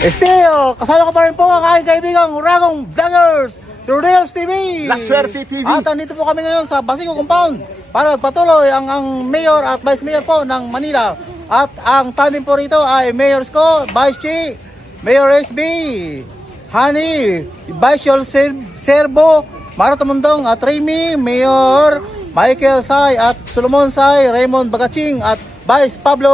Still, kasama ko pa rin po ang aking kaibigang Uragong Vloggers, Reels TV, La Suerte TV. At nandito po kami ngayon sa Basico Compound para magpatuloy ang Mayor at Vice Mayor po ng Manila. At ang tandem po rito ay Mayor Sko, Vice Chi, Mayor SB, Hani, Vice Yol Serbo, Mara Tamundong at Remy, Mayor Michael Sai at Solomon Sai, Raymond Bagaching at Vice Pablo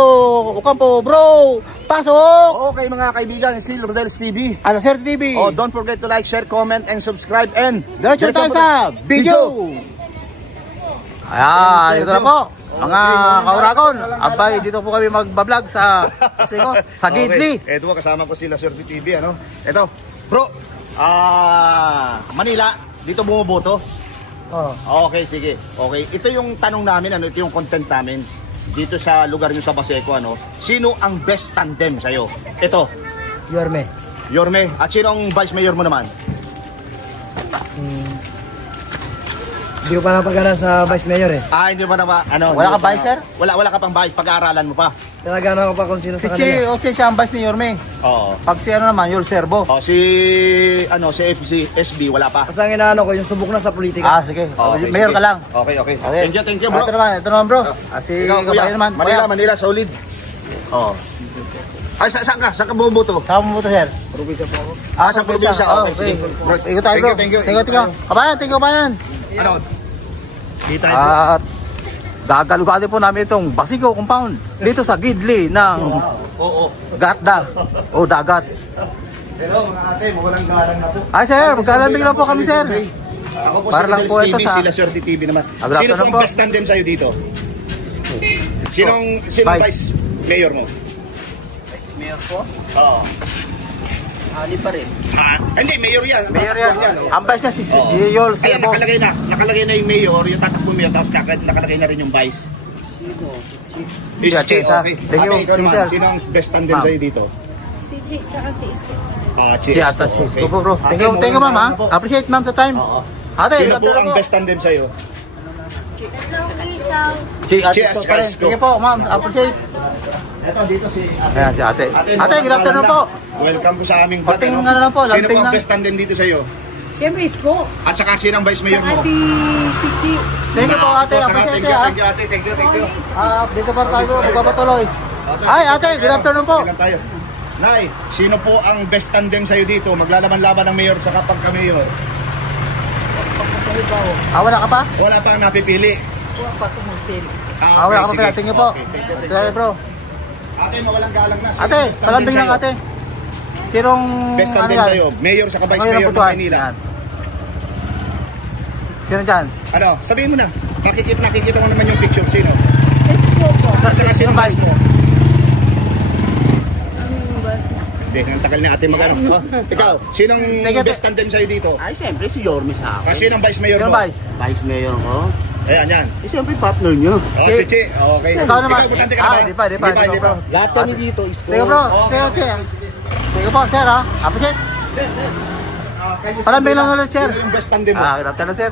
Ocampo. Bro, pasok! Okay mga kaibigan, si Rodel's TV. Ano, Sir TV. Oh, don't forget to like, share, comment, and subscribe. And diretso tayo sa video. Ayan, dito na po. Mga kauragon, abay, dito po kami magbablog sa Gidli. Okay. Ito kasama ko sila Sir TV, ano? Ito, bro. Manila, dito bumuboto. Okay, sige. Okay, ito yung tanong namin, ano? Ito yung content namin. Dito sa lugar nyo sa Basico, ano? Sino ang best tandem sa'yo? Ito. Yorme. Yorme. At sino ang vice mayor mo naman? Hindi ko pa napag-aral sa vice mayor eh. Hindi pa naman, ano? Wala ka vice, sir? Wala ka pang vice, pag-aaralan mo pa. Talaga ako pa kung sino Si sa Che, kanila. o Che siya ang vice ni Yorme. Oo. Pag si ano naman, Yol Serbo. Si SB, wala pa. Kasi ang inaano ko, yung subok na sa politika. Sige. Okay, Mayor sige. ka lang. Okay. Thank you bro. Ito naman bro. Si Ikaw, kuya, kabayan naman. Manila, solid. Oo. Ay, saan ka? Saan ka bumuboto? Saan mo to, sir? Probinsya po ako. Sa probinsya. Okay. Ikaw tayo bro. Thank you. Kabayan, thank you kabayan. Ano? At gagalugatin po namin itong Basico Compound dito sa Gidli ng Gatda o Dagat. Hello mga ate, mawalang galang na po. Ay sir, magkalambing lang po kami sir. Ako po para si lang po ito TV, sa sila Swerte TV naman. Sino po ang best tandem sa'yo dito? Sinong vice mayor mo? Mayor ko? Oo. Hindi pa rin. Hindi, mayor yan. Mayor yan. Ang vice niya si Yol Ayan, Serbo. nakalagay na yung mayor, yung tatakbo mayor, tapos nakalagay na rin yung vice. Okay. Thank you, ikaw naman, sir. sino ang best tandem sa'yo dito? Si Chi, tsaka si Isko. Si Ata si Isko po bro. Thank you ma'am ha. Appreciate ma'am sa time. Ate, sino po ang best tandem sa'yo? Tatlong itaw. Si Ate Isko pa rin. Sige po ma'am, appreciate. Ito, dito si ate. Ayan si ate. Ate, good afternoon po. Welcome po sa aming vlog. Pating ano lang po, Sino po lamping ang lang. best tandem dito sa'yo? Siyempre, Isko. At saka sino ang vice mayor Tsaka mo? si Chi. Thank you po ate, appreciate ha. Thank you. Dito pa tayo magpapatuloy. Ay ate, good afternoon po. Ilan tayo? Nay, sino po ang best tandem sa'yo dito? Maglalaban-laban ng mayor sa pagka-mayor. Wala ka pa? Wala pang napipili. Wala ka pa pala. Thank you po. Thank Thank you bro. Ate, mawalang galang na. Sino Ate, ang best tandem palambing lang sa'yo? ate. Sinong Best ano tandem yan? sa'yo? Mayor sa vice Ngayon ang mayor ng putuhan. Manila. Yan. Sino dyan? Ano? Sabihin mo na. Nakikita mo naman yung picture. Sino? Isko po. At saka sino Sino vice mo? Ano ba? Hindi, ang tagal na ate mag-ano. Ikaw, sinong Teka, best tandem sa'yo dito? Ay, siyempre si Yorme sa akin. Kasi sinong vice mayor Sino mo? vice? Vice mayor ko. Ayan, yan. Siyempre partner nyo. Oh, si Che. Okay. Ikaw naman. Butante ka na ba? Di pa. Lahat kami dito, Isko. Thank you bro. Thank you. Thank you po sir ha. Appreciate. Palambing lang ulit sir. Sino yung best tandem mo? Good afternoon sir.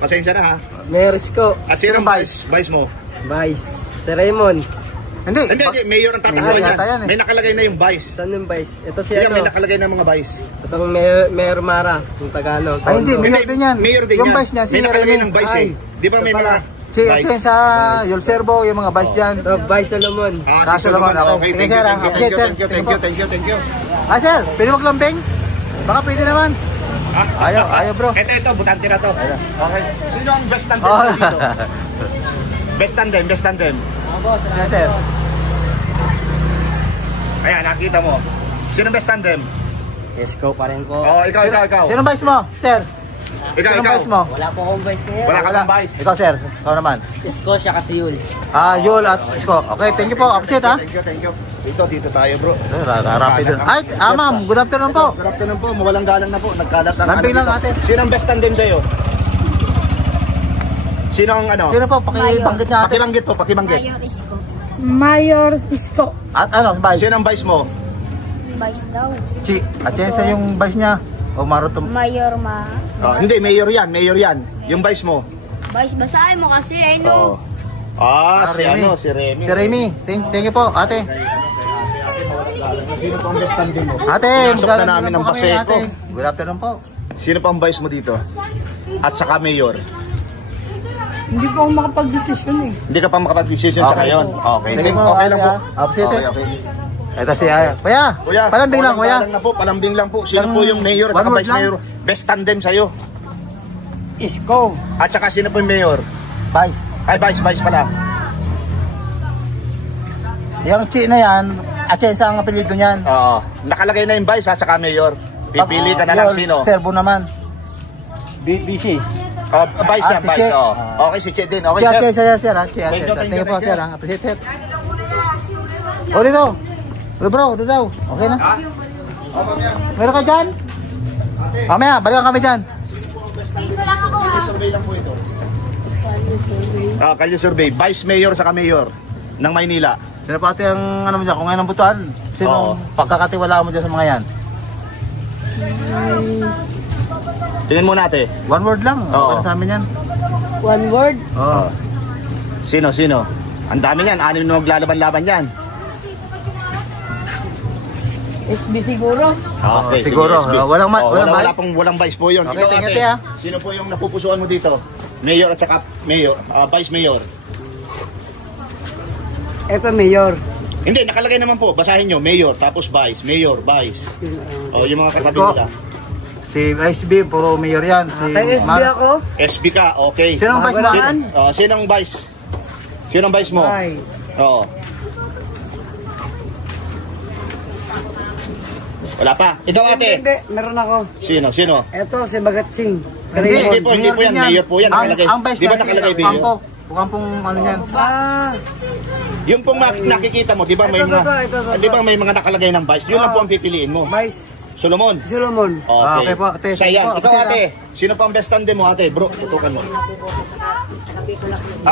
Pasensya na ha. Mayor Isko. At sino ang vice? Vice mo? Vice. Si Raymond. Hindi. Hindi, mayor ang tatakbo Ay, niya. yata yan eh. May nakalagay na yung vice. Saan yung vice? Ito si Yan, may ano. nakalagay na mga vice. Itong Mayor Mara. Yung Tagano. Ay hindi, mayor din yan. Mayor din Yung yan. vice niya, si May nakalagay Remy. ng vice eh. Di ba may Ito mga pala. vice? Sa Yol Serbo, yung mga vice dyan. Ito, Vice Solomon. Si Solomon, Solomon. okay. Okay, Thank you, sir, ha. thank you. Sir, pwede maglambing? Baka pwede naman. Ayaw bro. Ito, butante na to. Okay. Sino ang best tandem dito? Best tandem. Yes sir. Ayan, nakita mo. Sino ang best tandem? Isko pa rin ko. Oh, ikaw. Sino vice mo? Sir? Sino vice mo? Wala po akong vice mayor. Wala ka ng vice. Ikaw sir, ikaw naman. Isko siya kasi Yul. Yol at Isko. Okay, thank you po. Appreciate ha. Thank you. Dito tayo bro. Sir, rapid dun. Ay, ma'am, good afternoon po. Good afternoon po, mawalang galang na po. Nagkalat na. Lambing lang ate. Sino ang best tandem sa'yo? Sino ang ano? Sino po? Pakibanggit niya ate. Pakibanggit. Mayor Isko. Mayor Isko. At ano, vice? Sino ang vice mo? Vice daw. Chi. At yan sa yung vice niya. O Marutom. Mayor Hindi, mayor yan. Yung vice mo. Vice, basahin mo kasi, no? Si Remy. Remy. Si Remy. Thank you po, ate. Sino po ang best tandem mo? Ate, Pinasok na namin ng Baseco. Good afternoon po. Sino pa ang vice mo dito? At saka mayor. Hindi po ako makapag-desisyon eh. Hindi ka pa makapag-decision sa Okay. ngayon. Okay. Sige po, Okay lang po. Opposite. Okay. Ito si Kuya. Kuya, Palambing lang, kuya. Na po, palambing lang po. Sino po yung mayor at One saka word vice lang. mayor? Best tandem sa'yo. Isko. At saka sino po yung mayor? Vice. Ay, vice pala. Yung Chi na yan, Atienza ang apelido niyan. Oo. Nakalagay na yung vice at saka mayor. Pipili ka na lang Yung sino. Servo naman. BC. Vice yan, si vice. Che. Oo. Okay, si Che din. Okay, Chi sir. Atienza yan, sir. Chi Thank you, Atienza. thank Thank you you, po, thank sir. you. Appreciate it. O, dito. Bro, dito daw. Okay na? Meron ka dyan? Mamaya, balikan kami dyan. Survey lang po ito. Kalye survey. Vice mayor saka mayor ng Maynila. Sino pa ate ang ano mo dyan? Kung ngayon ang butuan, sino pagkakatiwalaan mo dyan sa mga yan? Tingnan mo natin. One word lang. Oo. Para sa amin yan. One word. Oo. Sino? Ang dami yan. 6 na maglalaban-laban yan. SB siguro. Okay, siguro. sige, SB. Walang vice? Walang vice po yun. Okay, Ikaw, thank you, ate, ate, sino po yung napupusuan mo dito? Mayor at saka mayor, vice mayor. Ito, Mayor. Hindi, nakalagay naman po. Basahin nyo. Mayor, tapos vice. Mayor, vice. O, yung mga katabi Isko. nila. Si SB, puro mayor yan. Si Kay SB ako. SB ka, okay. Sino ang vice mo? Magulaan. Sinong vice? Sinong vice mo? Vice. Oo. Wala pa. Ikaw, ate. Hindi, meron ako. Sino? Ito, si Bagat Singh. Hindi po yan. din Mayor po yan. Nakalagay. Ang vice Di ba na nakalagay si mayor? Ocampo. Ocampo ano yan? Yung pong nakikita mo, di ba may Ito, mga ito. di ba may mga nakalagay ng vice? Yun lang po ang pipiliin mo. Vice Solomon. Solomon. Okay po, ate. Sayang. Sige po, Ikaw, ate. ate. Sino pa ang best tandem mo, ate? Bro, tutukan mo.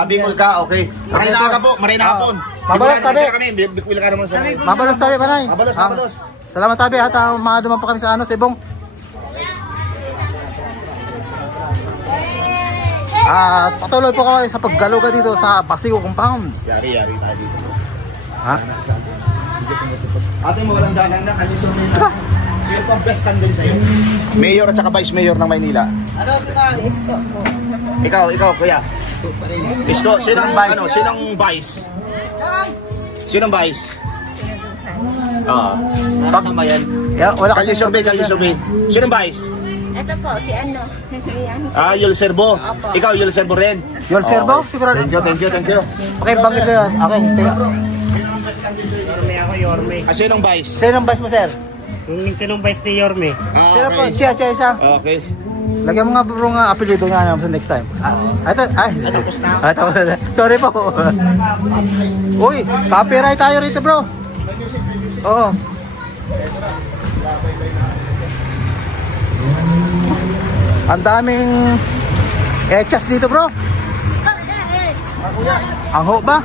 Bingol ka, okay. Marina ka po, marina hapon. Mabalos tabi. Bikwil ka naman sa mga. Mabalos tabi, panay. Mabalos. Salamat tabi at mga duman pa kami sa ano, sa Ibong. Patuloy po kayo sa paggaluga dito sa Pasigo Compound. Yari tayo dito. Ha? Ate mo walang dalang na, kalisong na. Sino pa ang best tandem sa'yo? Mayor at saka vice mayor ng Maynila. Ikaw, kuya. Isko, sinong vice? Sinong vice? Wala Kalye survey. Sinong vice? Ito po, si ano. Yul Serbo. Ikaw, Yul Serbo rin. Yul Serbo? Okay. Sigurado. Thank you. Okay, banggit ko yun. Okay, tingnan. Yorme ako, Yorme. Sinong vice? Sinong vice mo, sir? Sinong vice ni Yorme? Sino po? Chia isa. Okay. Lagyan mo nga bro nga apelido nga naman next time. Tapos na. Sorry po. Uy, copyright tayo rito bro. Oo. Ang daming echas dito bro. Ang ho ba?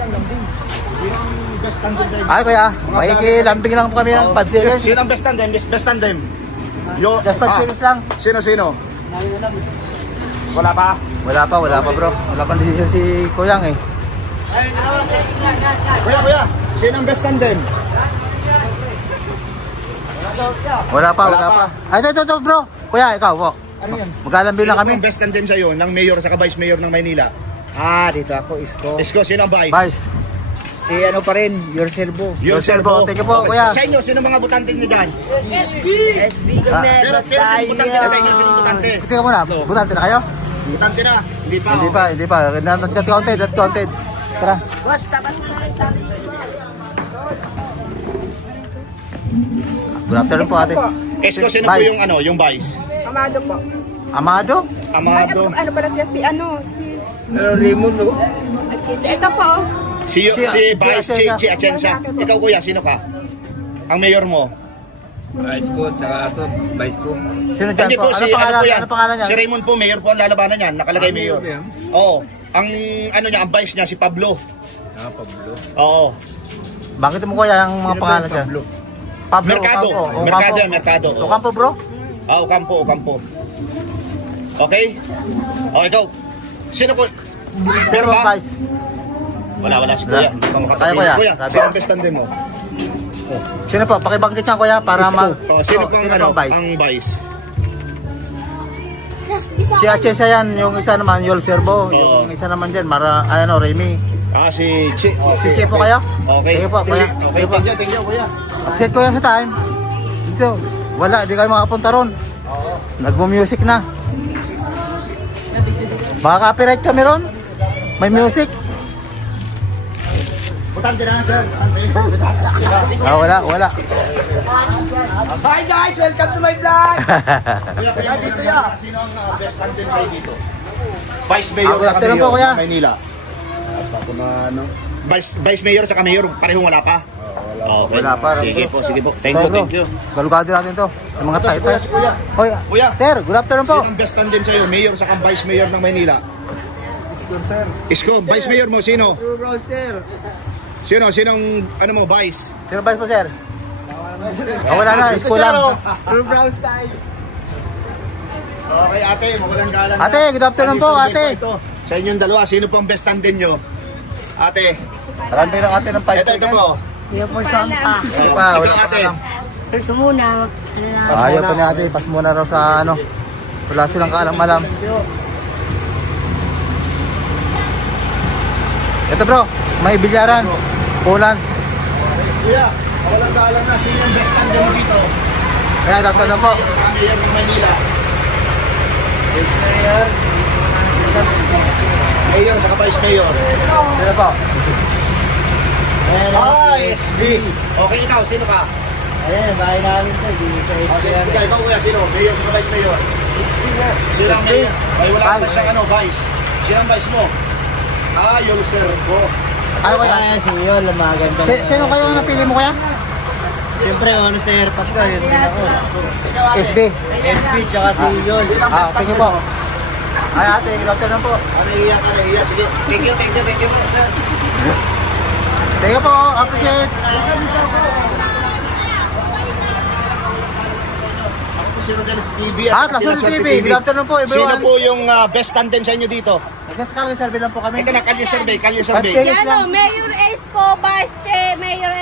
Ay kuya, makikilambing lang po kami ng 5 seconds. Sino ang best tandem? Best tandem. Just 5 seconds lang. Sino? Wala pa? Wala pa bro. Wala pa decision si Kuyang eh. Kuya, sino ang best tandem? Wala pa. Ay, ito bro. Kuya, ikaw po. Ano yan? Magkalambil lang kami. Sino ang best tandem sa'yo ng mayor sa vice mayor ng Maynila? Dito ako, Isko. Isko, sino ang vice? Vice. Si ano pa rin, Your Servo. Yul Serbo. Thank you po, kuya. Sa inyo, sino mga butante niyo dyan? SB Pero sino butante na sa inyo? Sino butante? Tingnan mo na. Butante na kayo? Butante na. Hindi pa. Hindi pa. Not counted. Tara. Boss, tapas mo na rin. Good afternoon po ate. Isko, sino po Vice. yung yung vice? Amado po. Amado? Amado. Ano pala siya? Si Raymond, no? Ito po. Si Vice Chi Atienza. Ikaw kuya, sino ka? Ang mayor mo? Vice ko, tsaka ito, Vice ko. Sino dyan Hindi po? po, Ano pangalan niya? Si Raymond po, mayor po ang lalabanan niyan. Nakalagay mayor. Oo. Ang ang vice niya, si Pablo. Pablo. Oo. Bakit mo kuya ang mga pangalan niya? Pablo Mercado. Ocampo. Mercado. Ocampo bro? Ocampo. Okay? Ikaw. Sino ko? Sino ang vice? Wala si kuya. Hindi pa makatabi. Kuya. Kuya, Sabi. sino ang best tandem mo? Sino po? Pakibanggit niya kuya para mag... Sino pong ano, vice? ang vice? Si Achesa yan, yung isa naman, Yol Servo. Oo. Yung isa naman dyan, Remy. Si Chi. Si Che po kayo? Okay. Sige po, kuya. Okay, thank you, kuya. Upset ko yan sa time. Dito, wala, di kayo makapunta ron. Nagmo-music na. Maka-copyright kami ron. May music. Butante na, sir. Wala. Hi guys! Welcome to my vlog! Kuya, dito ya. Sino ang best tandem kayo dito? Vice Mayor Good afternoon po, kuya. ng Maynila. Vice Mayor sa Mayor, parehong wala pa? Okay. Wala pa. Sige po. Thank you. Galugado natin to. Yung mga tayo. Si Kuya. Hoy, Kuya. sir, good afternoon po. Sino ang best tandem sa'yo? Mayor sa Vice Mayor ng Maynila? Isko, Vice Mayor mo, sino? Sinong, ano mo, Vice? Sino vice po, sir? Wala na, school lang. Okay, ate, mawalang galang Ate, good afternoon po, ate. Ito. Sa inyong dalawa, sino po ang best tandem nyo? Ate, Marami ng ate ng 5 ito po. Hindi po sampa. Sige pa, wala Ikaw, pa ate. lang. Gusto muna. Ayaw pa ni ate, pas muna raw sa ano. Wala silang kaalam-alam. Ito bro, may bilyaran. Pulan. Kuya, mawalang galang na, sino ang best tandem mo dito? Kaya doktor na po. Sa Mayor ng Maynila. Mayor sa Vice Mayor. Sino po? SB. Okay, ikaw, sino ka? Ayan, bahay namin to. Sa SB ka, ikaw kuya, sino? Mayor sa Vice Mayor. Sino ang Mayor? Ay, wala pa siyang Vice. Sino ang Vice mo? Yol Servo. Ano kaya? Si Yol, maganda. Sino kayo ang napili mo kaya? Siyempre, ano sa airpot ko, yun din ako. SB. SB, tsaka si Yol. Tingin po. Ay ate, doktor na po. Iiyak. Sige, thank you po, sir. Thank you po, appreciate. Ako po si Rodel's TV. At Lason TV, good afternoon po Sino everyone. po yung best tandem sa inyo dito? Nagkasakali survey lang po kami. Ito na, kalye survey. Si ano, Mayor Esco, Vice Mayor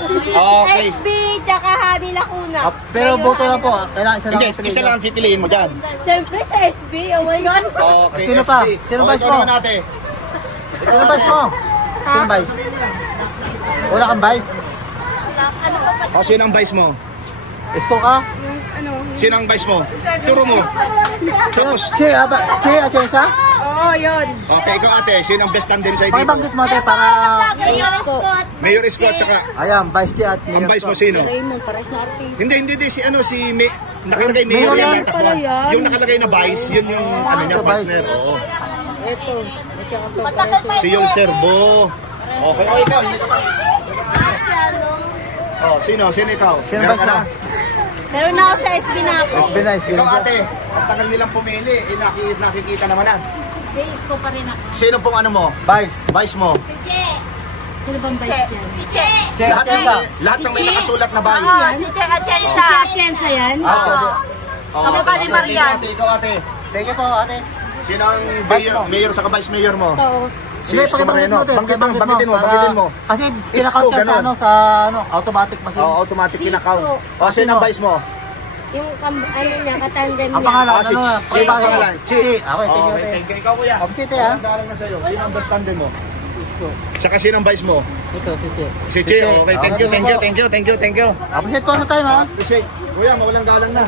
Okay. SB, tsaka Hani Lacuna. Pero boto lang po, kailangan isa lang. Hindi, ang piliin. isa lang ang pipiliin mo dyan. Siyempre sa SB, oh my God. Okay, Sino pa? SB. Sino Okay, vice ikaw mo? naman ate. Sino vice mo? Sino vice? Wala kang vice? Ano ka pa? O, sino ang vice mo? Isko ka? Sino ang vice mo? Turo mo. Tapos, Che, Achesa? Oo, yun. okay, ikaw ate, sino ang best tandem sa dito? Pakibanggit mo ate para... Mayor Esco. Mayor Isko at saka Ayan, vice che at ang mayor vice ko. mo sino? Raymond, para sa atin. Hindi, nakalagay mayor Mayor yan. yan. Takbo. Yung nakalagay na vice, yun yung ano niya, Ito, vice. partner. Oo. Ito. Matagal pa Si Yol Servo. Okay, o ikaw, hindi ka pa. Oh, sino ikaw? Sino Meron vice ka mo? na? Meron na ako sa SB na ako. SB na, SB Ikaw na. ate, ang tagal nilang pumili, nakikita naman na. Esco pa rin ako. Sino pong ano mo? Vice. Vice mo? Si Che. Sino bang vice dyan? Si Che. Che, Achesa. Lahat ng may nakasulat na vice. Oo, si Che Atienza. Si Che Atienza yan? Ate. Kami pa ni Marian. Ikaw ate. Thank you po ate. Sino ang Vice mo. mayor sa vice mayor mo? Si Hindi, Isko pakibanggit Moreno. mo ate. Banggitin mo. Kasi Isko, kinakount ka sa ganun. ano, sa ano, automatic machine. Oo, automatic Si kinakount. Isko. O, sino ang vice mo? Yung ano niya, katandem Ang niya. pangalan, Ah, si ano, Chi. pakibanggit mo. Pangalan, Chi. Chi. Okay, thank you ate. Thank you. Ikaw kuya. Appreciate ha. Ang galang na sa'yo. Sino ang best tandem mo? Saka sino ang vice mo? Ito, si Che. Si Chi. Okay, thank you. Appreciate po sa time ha. Appreciate. Kuya, mawalang galang na.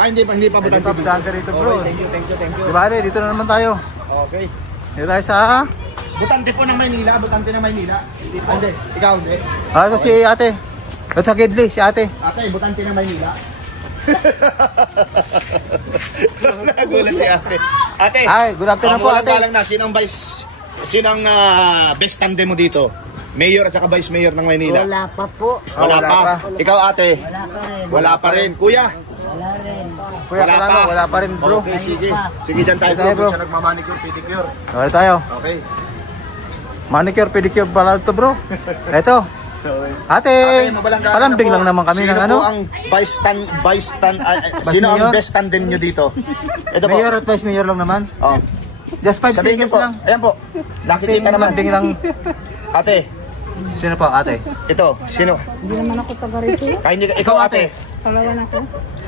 Hindi pa Hindi butante. pa butante rito bro. Thank you. Di ba ate, dito na naman tayo. Okay. Dito tayo sa... Butante po ng Maynila, Hindi, ikaw hindi. Ito si ate. Ito sa Kidley, si ate. Ate, butante ng Maynila. Nagulat si ate. Ate. Ay, good afternoon po, ate. Lang na, sinong best tandem mo dito? Mayor at saka vice mayor ng Maynila? Wala pa po. Wala Wala pa. pa. Ikaw ate? Wala pa rin. Wala pa rin. Kuya? Wala rin. Kuya Wala Kalano, pa. wala pa rin bro. Okay, sige. Sige dyan tayo Sige tayo, bro. bro. Sa nagmamanicure, pedicure. Wala tayo. Okay. Manicure, pedicure pala ito bro. Ito. Ate, mabalang galang palambing na po. lang naman kami Sino ng po ano. ang sino ang mayor? best tandem nyo dito? Ito po. Mayor at vice mayor lang naman. Oh. Just 5 Sabihin niyo seconds po. lang. Ayan po. Nakikita naman. Palambing lang. Ate, Sino po, ate? Ito, sino? Hindi naman ako taga rito. Ay, hindi, ikaw ate. Palawan ako.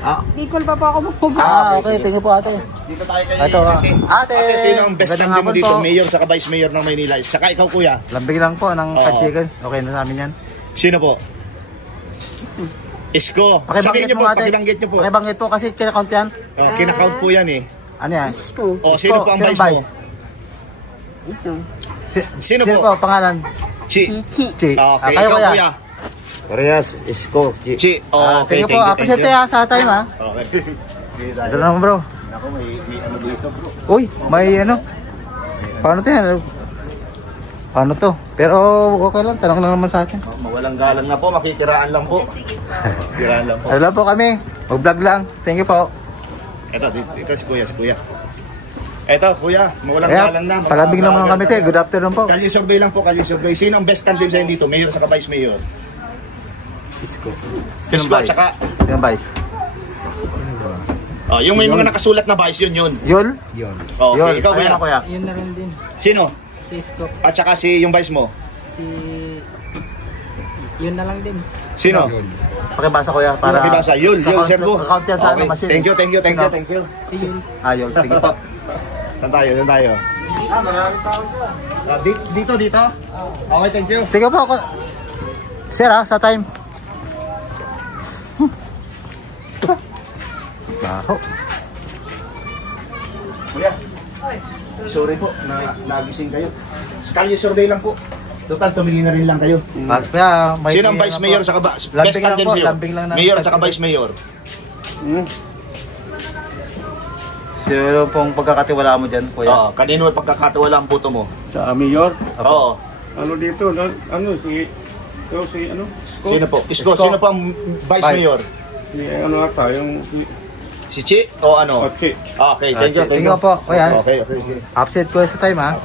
Ah, Bicol pa po ako magpupunta. okay. Thank you po, ate. Dito tayo kay Ito, ate. Ate, sino ang best Magandang tandem mo hapon dito? po. Mayor sa Vice Mayor ng Maynila. Saka ikaw kuya. Lambing lang po ng Oo. fried chicken. Okay na namin yan. Sino po? Isko. Sabihin niyo po, pakibanggit niyo po. Pakibanggit po kasi kinakount yan. Oh, kinakount po yan eh. Ano yan? Oh, sino po ang Sino vice mo? Ito. Sino Sino po? po pangalan? Chi. Chi. Okay, Kayo ikaw kuya. kuya. Parehas, isko. Chi. Oh, okay, Thank you po. Appreciate ha sa time ha. Okay. Ito na naman bro. Ako, may ano dito bro. Uy, may ano. Paano to yan? Paano to? Pero okay lang, tanong lang naman sa atin. Oh, mawalang galang na po, makikiraan lang po. Makikiraan lang po. Ano lang po kami, mag-vlog lang. Thank you po. Ito, dito si kuya. Ito, kuya, mawalang Kaya, galang na. palambing naman kami te. Good afternoon po. Kalye survey lang po, kalye survey. Sino ang best tandem sa'yo dito? Mayor sa Vice Mayor? Sino Isko, vice? tsaka, Sino vice? oh, yung may mga nakasulat na vice, yun. Yul? Okay, Yul. ikaw kuya. Ayun na kuya. Yun na rin din. Sino? Si Isko. At saka si yung vice mo? Si... Yun na lang din. Sino? Pakibasa kuya para Pakibasa. Yul, Servo. Account yan sa ano, machine. Thank you. Sino? Si Yun. Ah, Yul. Thank you po. Saan tayo? Dito. Okay, thank you. Thank you po. Sir ha, sa time. Baho. Kuya, sorry po, nagising kayo. Kalye survey lang po. Total, tumili na rin lang kayo. Kaya, may Sino ang vice mayor sa best Lambing lang tandem po, sa'yo? lambing lang ng Mayor at vice saka mayor. vice mayor. Sino pong pagkakatiwala mo dyan, kuya? Oo, kanino ay pagkakatiwala ang puto mo? Sa mayor, Oo. ano dito, ano si ano? Sino po? Isko, Isko. sino po ang vice Vice. mayor? Si ano ata, yung Si Chi o ano? Otsi. Okay, thank you. Thank you po, kuya. Okay. Upset kuya sa time ha.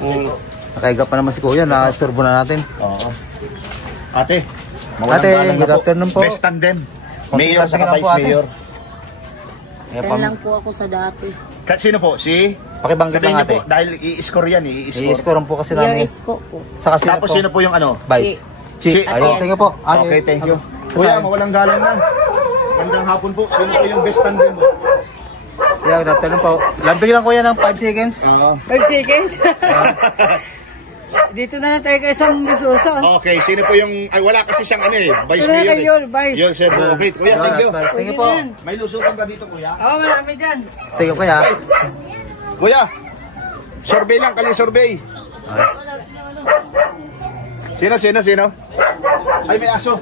Nakaiga pa naman si kuya, na-isturbo na natin. Oo. Ate, mawalang Ate, galang na good afternoon po. Best tandem. Konti Mayor lang sa lang vice po, ate. mayor. Kaya lang po ako sa dati. Sino po? Si? Pakibanggit Sabihin lang niyo ate. po, dahil i-score yan i-score. I-score po kasi Your namin. Isko po. Saka sino Tapos po? sino po yung ano? Vice. Chi. Ayun, thank you po. Ate. Okay, thank you. Kuya, mawalang galang na. Magandang hapon po. Sino po yung best tandem mo? Yeah, good afternoon po. Lambing lang kuya ng 5 seconds. Oo. 5 seconds. Dito na lang tayo kay isang Misuso. Okay, sino po yung... Ay, wala kasi siyang ano eh. Vice Wala mayor kay Yul, Vice. Yul, sir. Okay, kuya, thank you. Thank you po. May lusutan ba dito, kuya? Oo, marami dyan. Thank you kuya. Kuya, survey lang, kali survey. Sino? Ay, may aso.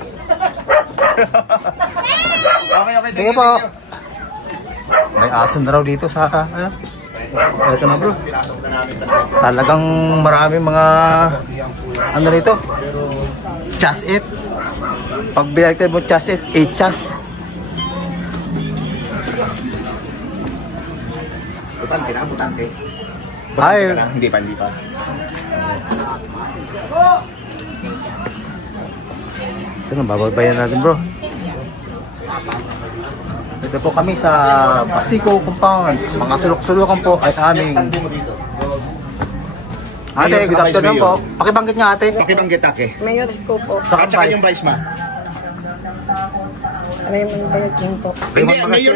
Okay, Thank you po. May aso na raw dito sa... Ano? Ito na bro. Pinasok na namin tatlo. Talagang marami mga... Ano rito? Chas it. Pag binagtay mo chas it, 8 chas. Putante. Ay. Hindi pa. Ito na, bababayan natin bro. Ito po kami sa Pasico Compound. Mga sulok-sulukan po at Best aming... tandem mo dito. Ate, good afternoon po. Pakibanggit nga ate. Pakibanggit ake. Mayor Isko po. At saka yung vice ma. Raymond Bayaking po. Hindi,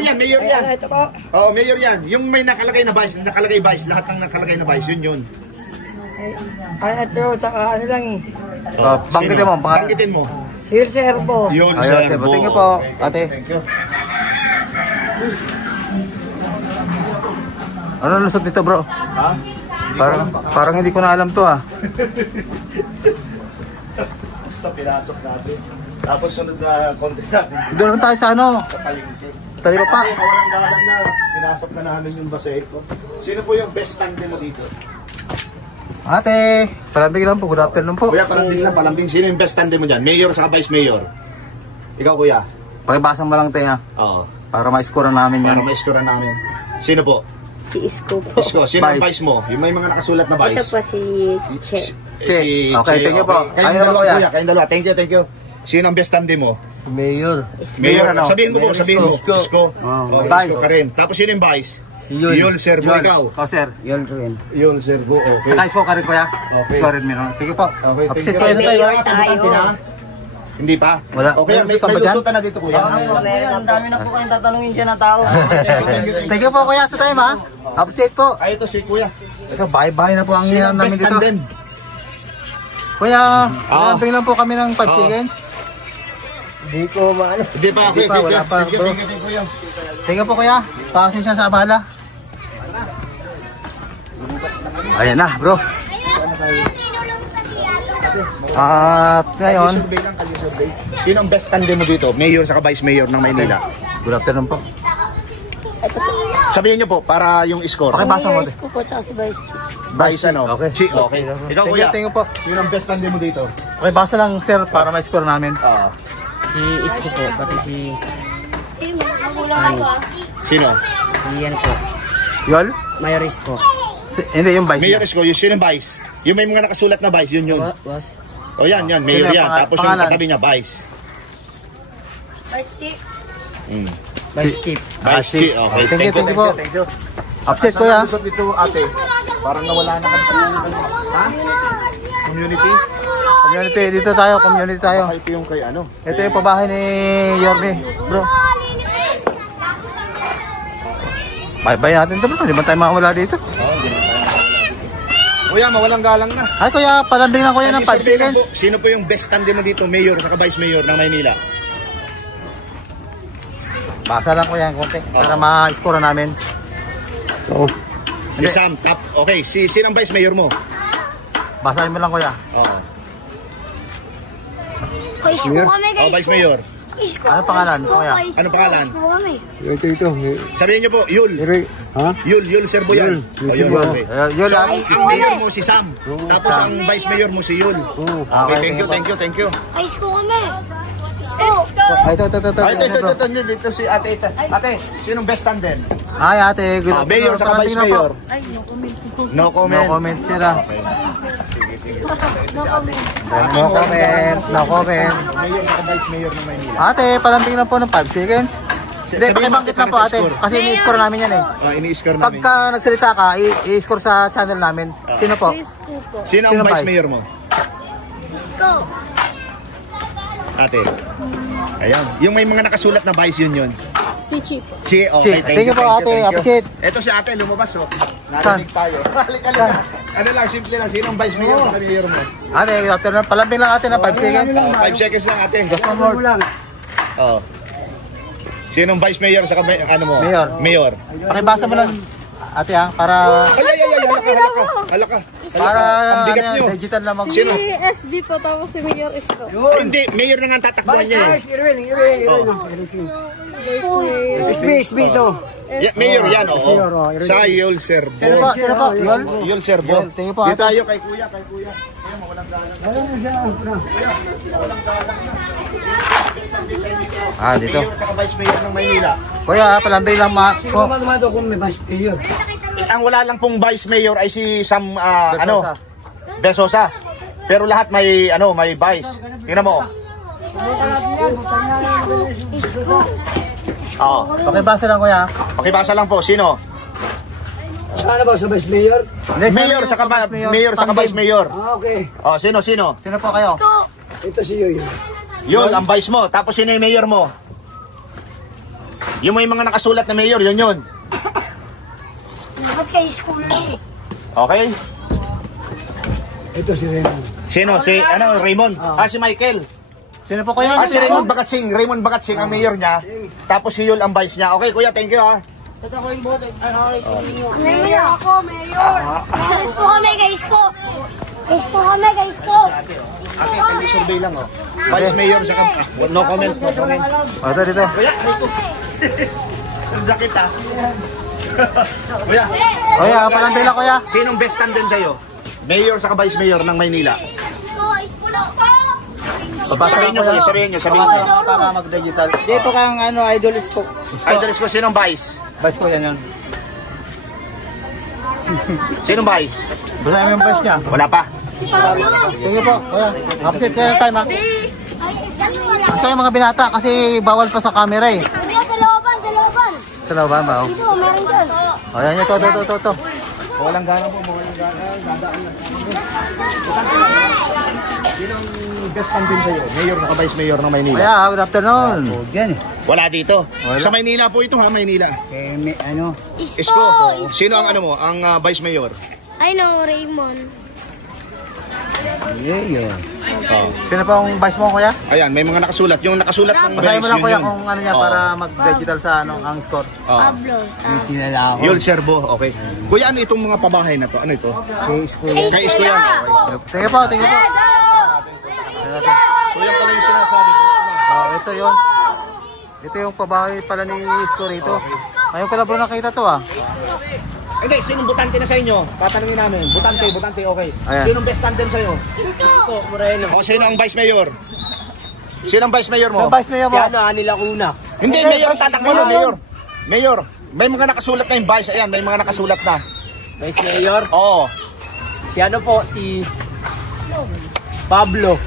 mayor yan. Ito po. Oo, mayor yan. Yung may nakalagay na vice, lahat ng nakalagay na vice, yun. Ay, ito, saka ano lang eh. Banggitin mo, pangalan. Banggitin mo. Here Servo. Yun, Ayun, sir. sir. Thank you po, ate. Thank you. Ano lusot dito bro? Ha? Parang hindi ko na alam to ah. Basta pinasok natin. Tapos sunod na konti natin Doon tayo sa ano? sa palengke. Talipa pa. Kasi mawalang galang na. Pinasok na namin yung Baseco. Sino po yung best tandem mo dito? Ate, palambing lang po. Good afternoon po. Kuya, palambing. Sino yung best tandem mo dyan? Mayor sa vice mayor? Ikaw, kuya? Pakibasa mo lang tayo Oo. para ma-score namin yan. Para ma-score namin. Sino po? Si Isko po. Isko. Sino ang Vice. vice mo? Yung may mga nakasulat na Ito vice. po si Che. Che. Okay, thank you po. Kayong Ayun dalawa, po, kuya. kuya. Kayong dalawa. Thank you. Sino ang best tandem mo? Mayor. Mayor, ano? sabihin mo po, sabihin mo. Isko. Isko. Oh, Oh, Vice. Isko ka rin. Tapos sino yung vice? Si Yul. Yul Servo, ikaw. Oh, sir. Yul rin. Yul Servo, okay. Saka isko ka rin, kuya. Okay. Isko rin meron. Sige po. Okay, thank Appreciate you. ko ito tayo. Hindi pa? Wala. Okay, May may lusutan ba dyan? lusutan na dito, kuya. Ang dami na po kayong tatanungin dyan na tao. Thank you po, kuya, sa time, ha. Appreciate po. Ay, ito si kuya. Ito, bahay-bahay na po ang Sino hiram ang namin best dito. tandem? Kuya, lambing lang po kami ng 5 seconds. Hindi ko maano. Hindi pa, Hindi pa, wala pa, Thank you, bro. thank you, thank you, kuya. Thank you po, kuya. Pakasensya sa abala. Ayan na, bro. At ngayon, Survey lang, kayo survey. Sino ang best tandem mo dito? Mayor sa Vice Mayor ng Maynila. good afternoon po. Sabihin niyo po para yung score. Okay, basa mo. Mayor Isko po, tsaka si Vice Chief. Vice ano? Okay. Chi, okay. Ikaw kuya. Thank you po. Sino ang best tandem mo dito? Okay, basa lang, sir, para ma-score namin. Si Isko po, pati si... Sino? Si yan po. Yol? Mayor Isko. Hindi, yung vice Mayor niya. Isko, yung sino ang Vice? Yung may mga nakasulat na Vice, yun. Boss. O yan, Mayor Sino yan. ang Tapos yung pangalan? katabi niya, Vice. Vice Chief. Vice Chief. Vice Chi, okay. Thank you, thank you po. Thank you. Upset, Saan kuya. ang lusot dito, ate? Parang nawala na kami. Ha? Community? Community, dito tayo, community tayo. Baka ito yung kay ano? Ito yung pabahay ni Yorme, bro. Bye-bye natin ito, bro. Hindi man tayo makawala dito. Kuya, mawalang galang na. Ay, kuya, palambing lang kuya ng 5 seconds. Sino po yung best tandem mo dito, Mayor sa Vice Mayor ng Maynila? Basa lang kuya, konti. Para ma-score namin. Si Sam, top. Okay, sino ang Vice Mayor mo? Basahin mo lang kuya. Oo. Isko kami, Oh, Vice Mayor. Isko. Ano pangalan, kuya? Ano pangalan? Isko kami. Ito. Sabihin niyo po, Yul. Ha? Yul Serboyan. O, Yul. Okay. Yol, ah. Ang mayor mo si Sam. Tapos ang Vice Mayor mo si Yul. Okay, thank you. Isko kami. Isko. Ay, ito, Ay, bro. dito si ate. Ate, sinong best tandem? Ay, ate, good Mayor sa palambing Vice lang po. Mayor. No No comment. comment sila. No comment. No comment, no comment. Mayor sa Vice Mayor ng Maynila. Ate, palambing lang po ng 5 seconds. Hindi, Sabihin mo pakibangkit lang po sa ate. score. Kasi ini-score namin yan eh. Ini-score namin. Pagka nagsalita ka, i-score sa channel namin. Sino po? Isko po. Sino ang Sino Vice Vice? Mayor mo? Isko. Ate. Ayan. Yung may mga nakasulat na Vice, yun. Si Chief. Si, Chi, thank you po, ate. Appreciate. Ito si ate, lumabas oh. Narinig tayo. Halika. Ano lang, simple lang. Sino ang Vice Mayor sa Mayor mo? Ate, good afternoon. Palambing lang ate ng 5 seconds. 5 seconds lang ate. Just one word. Oh. Sino ang Vice Mayor sa ano mo? Mayor. Pakibasa mo lang ate ha, para Halaka. para Ang bigat ano, nyo. digital lang mag. Sino? SB po, tapos si Mayor Isko. Ay, hindi, Mayor na nga ang tatakbuhan niya eh. SB to. Mayor yan, oo. Sa Yul Servo. Sino po? Sino po? Yol? Yul Servo. Yol, thank you po, Dito ate. tayo kay kuya. Kuya, mawalang galang. Dito. Mayor at Vice Mayor ng Maynila. Kuya, palambing lang po. Mamado kung may bas iyo. Ang wala lang pong Vice Mayor ay si Sam, Bersosa. Besosa. Pero lahat may, may Vice. Tingnan mo. Isko. Oo. Pakibasa lang kuya. Pakibasa lang po, sino? Sana ba sa Vice Mayor? Mayor sa Vice Mayor. Okay. Oh, sino? Sino po kayo? Ito si Yoy. Yun, ang Vice mo. Tapos sino yung Mayor mo? Yung may mga nakasulat na Mayor, yun. Dapat kay Isko lang. Okay? Ito si Raymond. Sino? Si, Raymond. Si Michael. Sino po kayo? Si Raymond Bagatsing. Raymond Bagatsing ang Mayor niya. Tapos si Yul ang Vice niya. Okay, kuya, thank you ha. Mayor ako, Mayor. Isko kami, kay Isko. Isko kami, kay Isko. Ate, kay survey lang oh. Vice Mayor sa no comment. Ito dito. Kuya, ang sakit ha. Kuya, Kuya, palambing lang kuya. sinong best tandem sa'yo? Mayor sa Vice Mayor ng Maynila. Isko. Papasa lang kuya. Sabihin nyo. Para mag-digital. Dito kang idol Isko. Idols ko, sinong Vice? Vice ko yan yun. Sinong Vice? Basahin mo yung voice niya. Wala pa. Thank you po. Kuya, appreciate kuya ng time ha. Ito yung mga binata kasi bawal pa sa camera eh. Sa looban. Sa laban ba? Dito, meron dyan. O, yan, ito. Walang gana po, walang gana. Dadaan na. Sino ang best tandem sa'yo? Mayor, naka-vice mayor ng Maynila. Kaya, good afternoon. Diyan. Wala dito. Wala. Sa Maynila po ito ha, Maynila. May ano? Isko. Sino ang ano mo? Ang vice mayor? Ay, no, Raymond. Yeah. Oh. Sino pa ang vice mo, kuya? Ayan, may mga nakasulat. Yung nakasulat ng Basahin mo lang, yun kuya, yun. kung ano niya Oo. para mag-digital sa ang score. Oo. Pablo. Sa... Sinala ako. Yul Serbo, okay. Kuya, ano itong mga pabahay na to? Ano ito? Kay school. Kay Isko yan. Okay. Tingin po. So yan pala yung sinasabi ko. Ito yun. Ito yung pabahay pala ni Isko rito. Ngayon ko lang bro nakita to ah. Hindi, sinong butante na sa inyo? Tatanungin namin. Butante, okay. Ayan. Sinong best tandem sa'yo? Isko. O, sino ang vice mayor? Sino ang vice mayor mo? Yung vice mayor mo. Anila Kuna. Hindi, mayor, tatakbo mo, mayor. Mayor, may mga nakasulat na yung vice. Ayan, may mga nakasulat na. Vice Mayor. Oo. Si ano po? Si Pablo.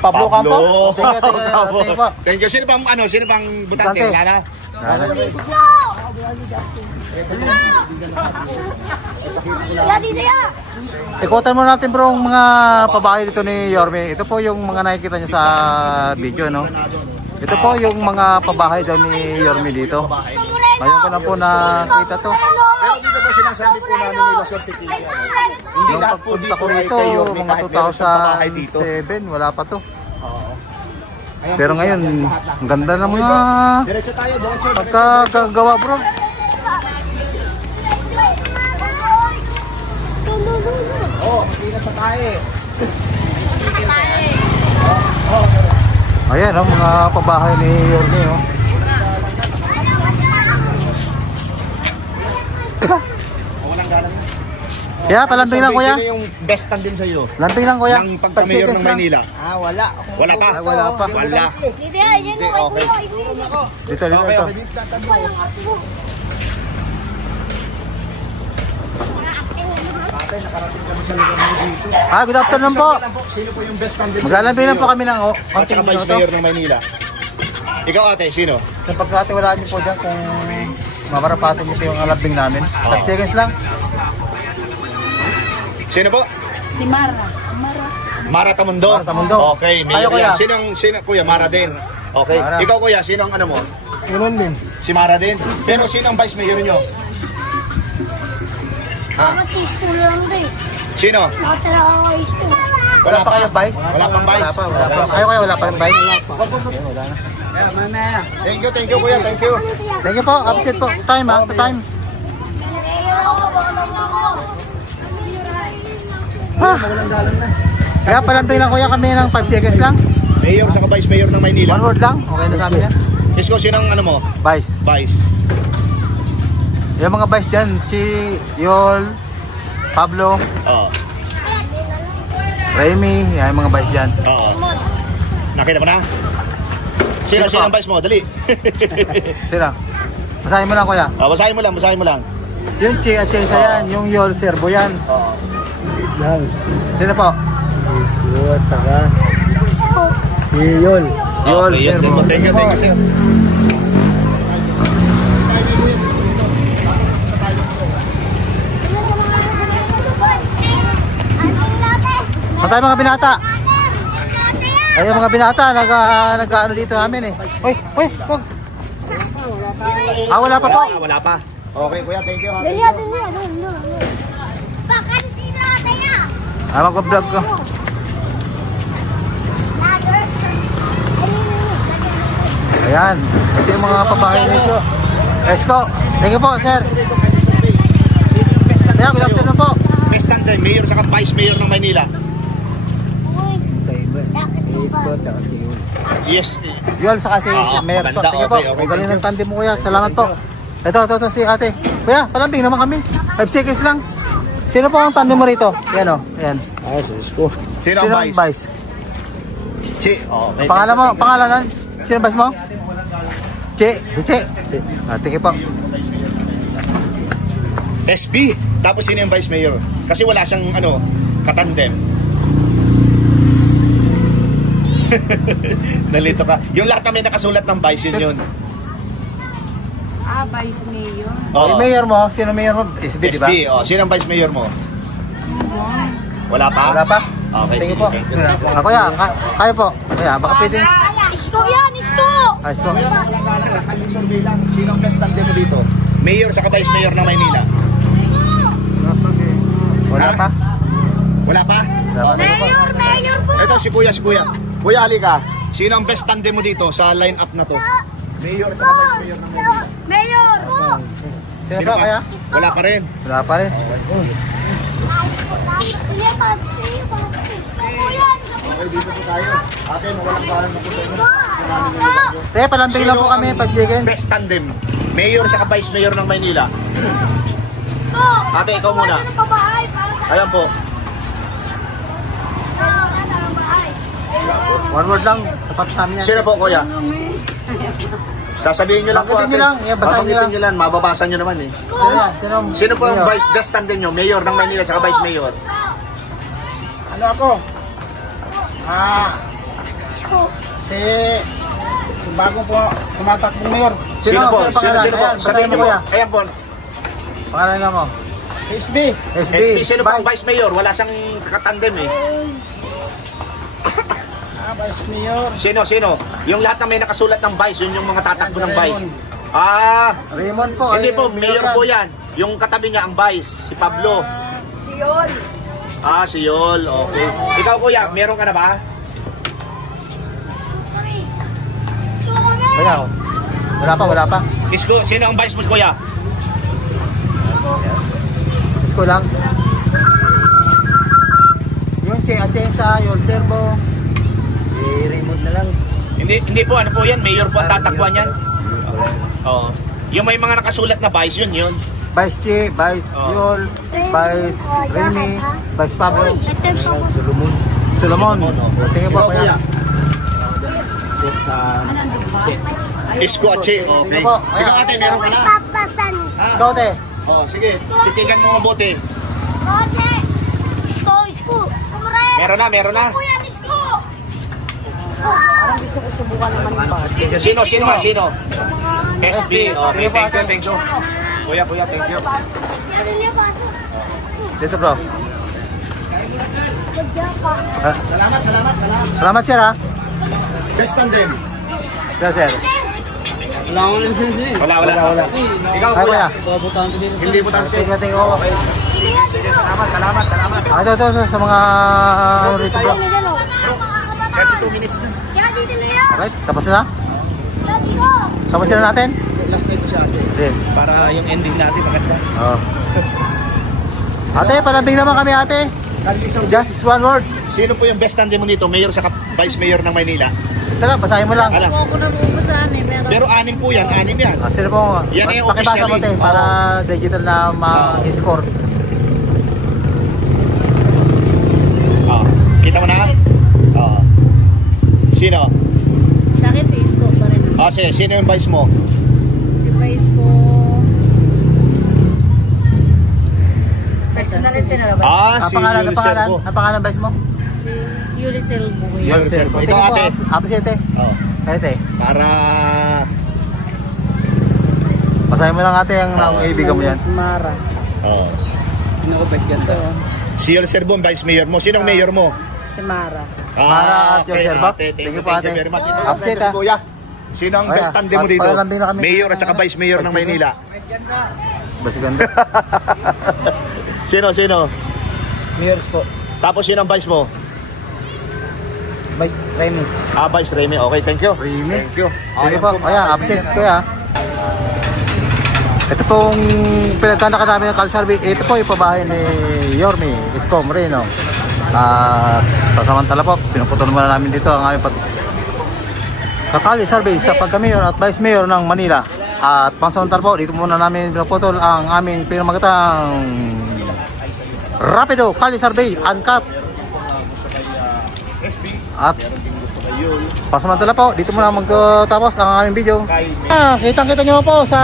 Pablo Campo. Tingin po. Thank you. Sino bang butante? Butante. Lala? Ya, dito ya. Ikutan mo natin bro ang mga pabahay dito ni Yorme. Ito po yung mga nakikita niyo sa video, no? Ito po yung mga pabahay daw ni Yorme dito. Ngayon ko na po nakita to. Pero dito po sinasabi po namin nila certificate. Hindi Nung lahat po pagpunta ko ay rito, kay Yorme, mga kahit meron siyang pabahay dito. 2007, wala pa to. Pero ngayon, ang ganda ng mga Diretso tayo, diretso. pagkagawa bro. Oh, ingat sa tayo. Ayan, ang mga pabahay ni Yorme, oh. Kaya, palambing lang kuya. Sino yung best tandem sa iyo? Lambing lang kuya. Ng pagka-mayor ng Maynila? Wala. Wala pa. Wala pa. Wala. Dito ya, yan Hindi, mo. okay. Dito. Okay, okay. Dito tatanong. Good afternoon po. Sino po yung best tandem? Maglalambing lang po kami ng At konting saka vice minuto. mayor ng Maynila. Ikaw ate, sino? Sa pagkatiwalaan niyo po dyan kung mamarapatin niyo po yung lambing namin. 5 seconds lang. Sino po? Si Mara. Mara Tamundo. Mara Tamundo. Okay, Tayo, mayor kuya. yan. Sino kuya? Mara din. Okay. Mara. Ikaw kuya, sino ang ano mo? Ganun din. Si Mara din. Pero sino ang vice mayor niyo? Ako si school lang din. Sino? Nakatira ako kay school. Wala pa kayo vice? Wala pang vice? Wala pa. Kayo kuya, wala pa rin vice? Thank you kuya. Thank you. Thank you po. Absent po. Time ha, sa time. Ha? Kaya palambing lang kuya kami ng 5 seconds lang. Mayor sa vice mayor ng Maynila. One word lang. Okay na sa amin yan. Isko, sino ang ano mo? Vice. Vice. Yung mga vice dyan, si Yol, Pablo, Oo. Remy, yan yung mga vice dyan. Oo. Nakita mo na? Sino Sino ang pa? vice mo? Dali. Sino? Basahin mo lang kuya. Basahin mo lang. Yung Chi at Chesa yan, yung Yol, Serbo yan. Lang. Sino po? Isko at saka Isko. si Yol. Yol, Okay, Serbo. Thank you, sir. Patay mga binata. Ay mga binata, nag-ano dito namin eh. Uy, wag. Wala pa po. Wala pa. Okay, kuya, thank you. Dali ya, dali ya. Bakit sila tayo? Mag-vlog ko. Ayan, ito yung mga pabahay nito. Let's go. Thank you po, sir. Kaya, good afternoon po. Best tandem, mayor sa vice mayor ng Maynila. Isko at saka si Yol. Yes. Yol, saka si Mayor Scott. maganda. Thank you po. Okay, Ang galing ng tandem mo kuya. Salamat po. Ito si ate. Kuya, palambing naman kami. 5 seconds lang. Sino po ang tandem mo rito? Yan o. Ayan. Si Isko. Sino ang Sino ang vice? vice? Chi. Okay. Pangalan mo? Pangalanan? Sino ang vice mo? Che. Thank you po. SB. Tapos sino yung vice mayor? Kasi wala siyang katandem. Nalito ka. Yung lahat kami nakasulat ng vice yun. Vice Mayor. Yung mayor mo, sino mayor mo? SB, di ba? SB, sino ang vice mayor mo? Wala pa? Wala pa? Okay, Tingin sige. po. Thank you. Kuya, kaya po. Kuya, baka pwede. Isko yan, isko! Ayos po. Kaling survey lang, sino ang best tandem mo dito? Mayor sa vice mayor ng Maynila? Wala pa? Wala pa? Wala pa. Mayor po! Ito si Kuya. Kuya, halika. Sino ang best tandem mo dito sa line-up na to? Mayor sa vice mayor ng Maynila. Mayor! Sino pa kaya? Wala pa rin. Wala pa rin. Isko po yan! Okay, dito po tayo. Ate, mawalang bahan na po sa inyo. Te, palambing lang po kami, 5 seconds. Best tandem. Mayor sa vice mayor ng Maynila. Isko! Ate, ikaw muna. Ano pa bahay para sa... Ayan po. One word lang, tapat sa amin yan. Sino po, Kuya? Sasabihin nyo lang po, Banggitin ate. nyo lang, basahin nyo Banggitin lang. nyo lang, mababasa nyo naman eh. Sino po ang vice best tandem nyo? Mayor ng Maynila sa vice mayor? Ano ako? Isko! Si bagong po tumatakbong mayor. Sino po? pangalan? Sino po? Ayan, Sabihin basahin nyo mo po. kuya. Ayan po. Pangalan lang mo. Si SB. SB. SB, sino po ang vice mayor? Wala siyang katandem eh. Vice mayor. Sino? Yung lahat na may nakasulat ng vice, yun yung mga tatakbo ng vice. Raymond po. Hindi ay, po, mayor po yan. Yung katabi niya ang vice, si Pablo. Si Yol. Si Yol, okay. Ikaw kuya, meron ka na ba? Isko kami! Isko kami! Kuya, wala pa. Isko, sino ang vice mo kuya? Isko lang. Yung Atienza, yung Servo. Si Raymond na lang. Hindi po, ano po yan? Mayor po ang tatakbuhan yan? Oo. Yung may mga nakasulat na vice, yun. Vice Che, Vice Yol, Vice Remy, Vice Pablo. Solomon. Tingin po Ikaw kuya. kuya. Isko at Che, okay. Ikaw po, Ikaw ate, meron ka na? Papasan! Ikaw te. Sige, titigan mo mabuti. Koche! Isko! Isko mo rin! Meron na. Isko yan! Isko! Parang gusto ko subukan naman yung bata. Sino? SB, okay, thank you. Kuya, thank you. Ano niya pasok? Dito bro. Salamat. Salamat sir ha. Best tandem. Sir. Wala. Ikaw Ay kuya, kuya. hindi mo tante. Tingin ko. Okay. Sige, salamat. Ito sa mga ano rito bro. 32 minutes na. Kaya dito na yan! Okay, tapos na? Kaya dito! Tapos na natin? Last night ko siya ate. Sige. Para yung ending natin maganda. Oo. Ate, palambing naman kami ate. Just one word. Sino po yung best tandem mo dito? Mayor sa vice mayor ng Maynila? Isa lang, basahin mo lang. Alam. Ako na bubusahan eh, Pero anim po yan, anim yan. Sino po? Yan ay Pakibasa mo te, officially. para digital na ma-score. Kita mo na? Sino? Sa akin, si Isko pa rin. Sige, sino yung vice mo? Si Vice ko... Personality na ba? Ang pangalan vice mo? Si Yuli Selvo. Yuli Selvo. Ikaw, Tingin ate. po, Apo si ate. Oo. Ate. Para... Basahin mo lang ate ang naibigan mo yan. Mara. Oo. Ano ko vice ganda? Si Yol Serbo, vice mayor mo. Sinong mayor mo? Si Mara. Mara at Yol Serbo. Thank Thank you you po, ate. very much. Ito, Upset, ito si Kuya. Sino ang Kuya, best tandem mo dito? palambing na kami. Mayor at saka vice mayor ng Maynila. Basi ganda. Sino? Mayors po. Tapos sino ang vice mo? Vice Remy. Vice Remy. Okay, thank you. Remy. Thank you. Sige po, kaya upset kuya. Ito pong pinagkanakan namin ng Kalsarbi. Ito po yung pabahay ni Yorme Isko Moreno. Pasamantala po, pinuputol muna namin dito ang aming kakali survey sa pagka-mayor at vice mayor ng Manila. At pansamantala po, dito muna namin pinuputol ang aming pinamagatang Rapido Kali Survey Uncut. At pasamantala po, dito muna magtapos ang aming video. Kitang-kita nyo po sa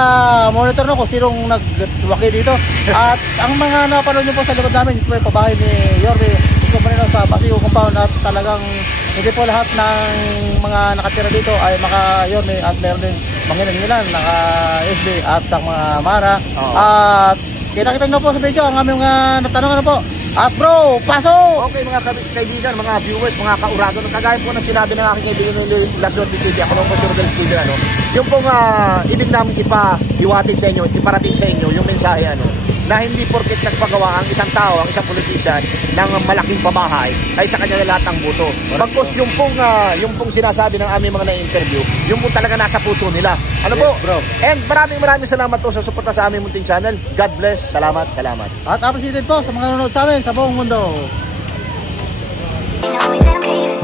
monitor no kung sinong nagwaki dito. At ang mga napanood nyo po sa likod namin, ito po yung pabahay ni Yorme Isko Moreno sa Basico Compound. At talagang hindi po lahat ng mga nakatira dito ay maka Yorme at meron din mangilan-ngilan, naka-SB at sa mga Mara. Oo. At kita-kita nyo po sa video ang aming mga natanong po. At bro, pasok! Okay mga kaibigan, mga viewers, mga kaurado, kagaya po na sinabi ng aking kaibigan ng Last Lord TV, ako naman po si Rodel Studio, yung pong ibig namin ipahiwatig sa inyo, iparating sa inyo yung mensahe na hindi porket nagpagawa ang isang tao, ang isang politician ng malaking pamahay ay sa kanya lahat ng buto. Bagkos yung pong sinasabi ng aming mga na-interview, yung pong talaga nasa puso nila. Ano po? Bro. And maraming salamat po sa suporta sa aming munting channel. God bless. Salamat. At appreciated po sa mga nanonood sa amin sa buong mundo. You know we dedicate it.